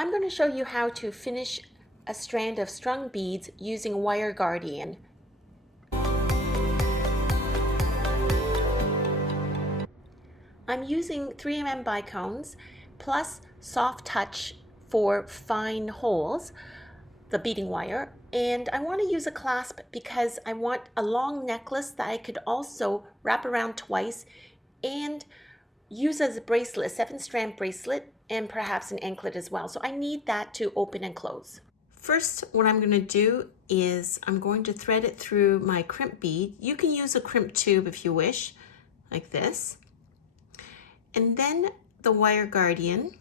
I'm going to show you how to finish a strand of strung beads using wire guardian. I'm using 3mm bicones plus soft touch for fine holes, the beading wire, and I want to use a clasp because I want a long necklace that I could also wrap around twice and use as a bracelet, a 7-strand bracelet, and perhaps an anklet as well. So I need that to open and close. First, what I'm going to do is I'm going to thread it through my crimp bead. You can use a crimp tube if you wish, like this. And then the wire guardian.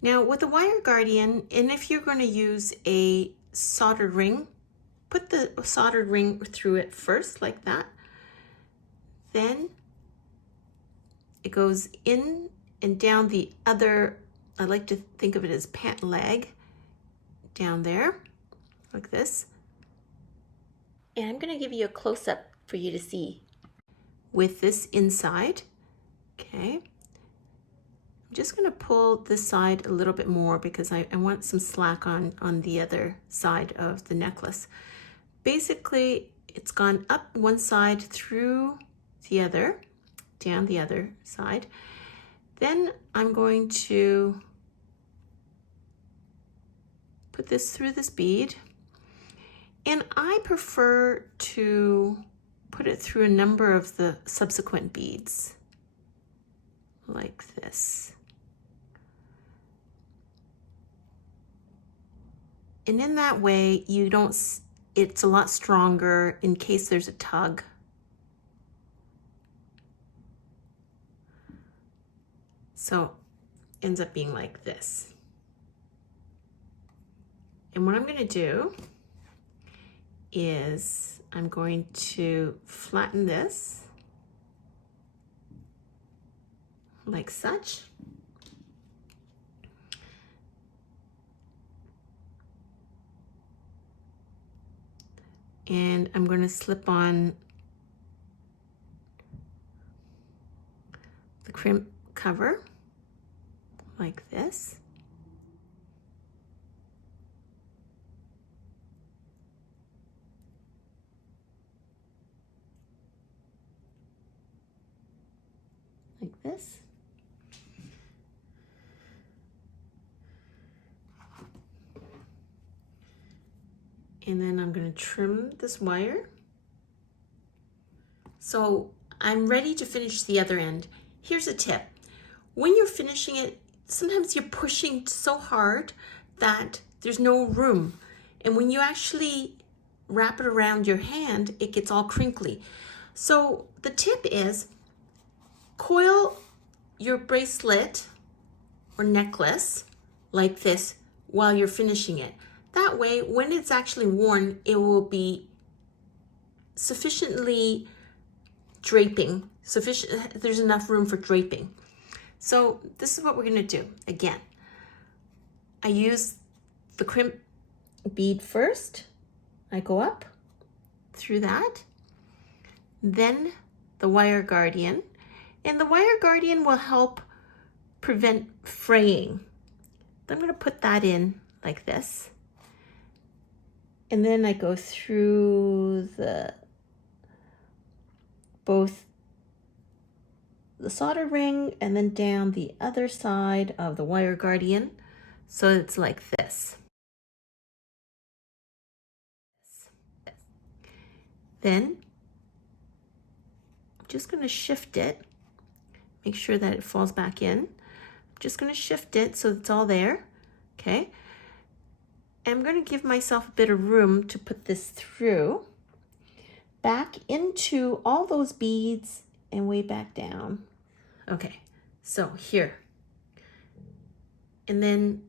Now with the wire guardian, and if you're going to use a soldered ring, put the soldered ring through it first, like that. Then it goes in and down the other, I like to think of it as pant leg, down there, like this. And I'm going to give you a close-up for you to see with this inside. Okay. I'm just going to pull this side a little bit more because I want some slack on the other side of the necklace. Basically, it's gone up one side through the other, down the other side. Then I'm going to put this through this bead, and I prefer to put it through a number of the subsequent beads, like this. And in that way, it's a lot stronger in case there's a tug. So ends up being like this. And what I'm going to do is I'm going to flatten this like such. And I'm going to slip on the crimp cover like this. Like this. And then I'm going to trim this wire. So I'm ready to finish the other end. Here's a tip. When you're finishing it, sometimes you're pushing so hard that there's no room. And when you actually wrap it around your hand, it gets all crinkly. So the tip is coil your bracelet or necklace like this while you're finishing it. That way, when it's actually worn, it will be sufficiently draping, there's enough room for draping. So this is what we're gonna do. Again, I use the crimp bead first. I go up through that, then the wire guardian, and the wire guardian will help prevent fraying. I'm gonna put that in like this. And then I go through both the solder ring and then down the other side of the wire guardian. So it's like this. Then I'm just going to shift it, make sure that it falls back in. I'm just going to shift it so it's all there. Okay. I'm going to give myself a bit of room to put this through, back into all those beads and way back down. Okay, so here. And then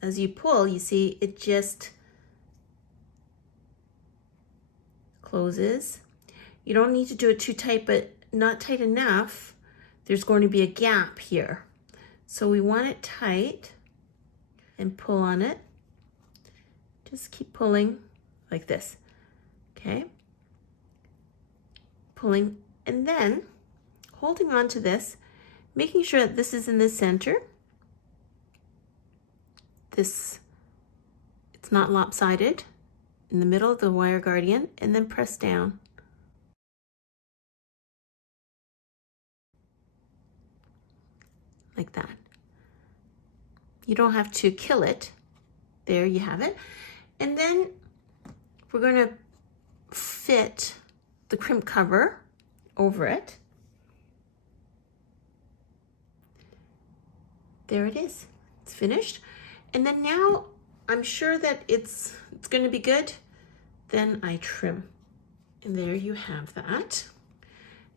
as you pull, you see it just closes. You don't need to do it too tight, but not tight enough. There's going to be a gap here. So we want it tight. And pull on it. Just keep pulling like this. Okay. Pulling, and then holding on to this, making sure that this is in the center. It's not lopsided, in the middle of the wire guardian, and then press down. Like that. You don't have to kill it. There you have it. And then we're going to fit the crimp cover over it. There it is. It's finished. And then now I'm sure that it's going to be good. Then I trim. And there you have that.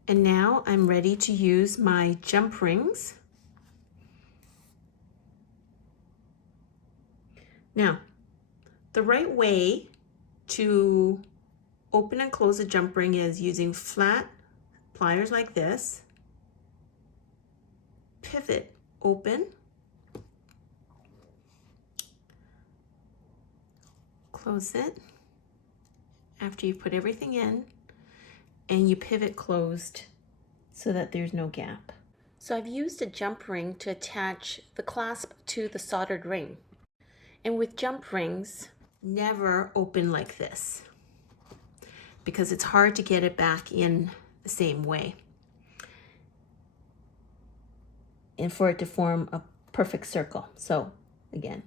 And now I'm ready to use my jump rings. Now, the right way to open and close a jump ring is using flat pliers like this, pivot open, close it after you put everything in, and you pivot closed so that there's no gap. So I've used a jump ring to attach the clasp to the soldered ring. And with jump rings, never open like this because it's hard to get it back in the same way and for it to form a perfect circle. So again,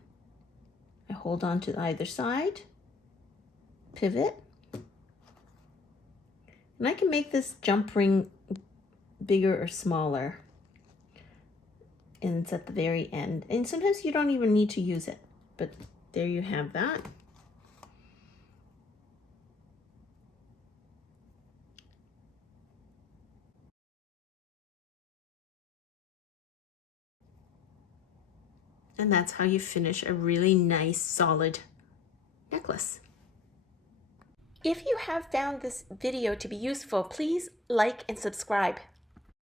I hold on to either side, pivot, and I can make this jump ring bigger or smaller, and it's at the very end. And sometimes you don't even need to use it. But there you have that. And that's how you finish a really nice, solid necklace. If you have found this video to be useful, please like and subscribe.